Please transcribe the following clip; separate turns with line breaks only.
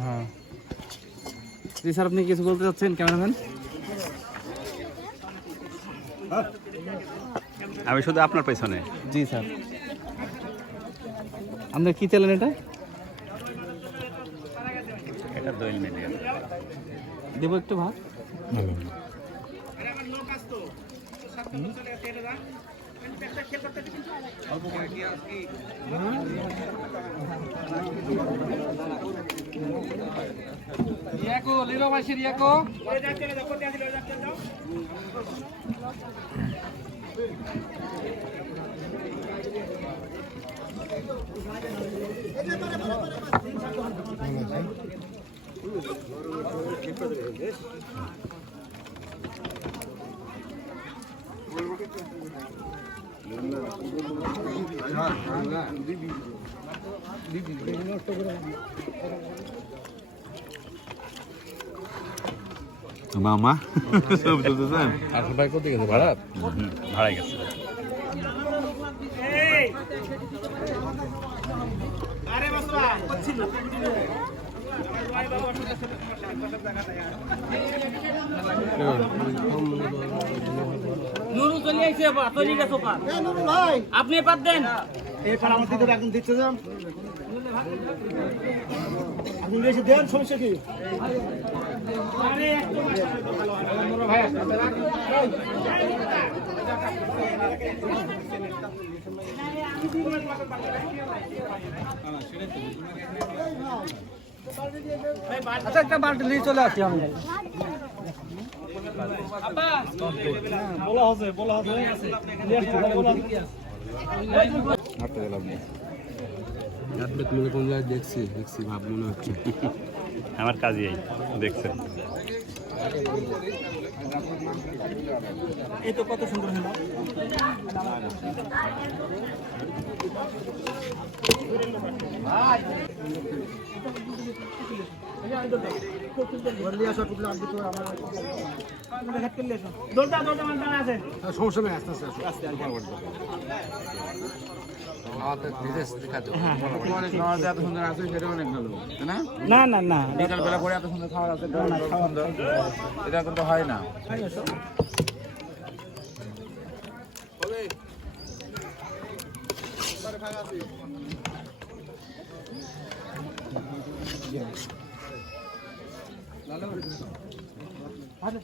হ্যাঁ জি স্যার আপনি কিছু বলতে চাচ্ছেন ক্যামেরাম্যান?
আমি শুধু আপনার পেছনে।
জি স্যার। আপনার কি চালেন এটা?
এটা দোয়েল মিডিয়াম
দেবো একটু Ya, kok lilo masih dia, kok?
মামা সব চলতেছেন
আর ভাই কোথায় গেছে? ভাড়া
ভাড়াই গেছে।
নুরু চলে আইছে বা তৈরি গেছো পা আপনি পাত দেন।
এই পার আমার দিকে একদম দিচ্ছে যান। আপনি বেশি দেন সমস্যা কি? আচ্ছা একটা বাল্টি নিয়ে চলে আসি আমি বলা হচ্ছে বলা হচ্ছে নিয়ে আসছি, বলা হচ্ছে।
হাঁটতে গেলাম আপনি তুমি কোন জায়গায় দেখছি দেখছি ভাব মনে হচ্ছে
আমার কাজই এই দেখছেন
এই তো কত সুন্দর হলো সমস্যা নেই আস্তে আস্তে
আছে অনেক না
না না। না
করে এত সুন্দর খাওয়া আছে এটা কিন্তু হয় না। Hadi.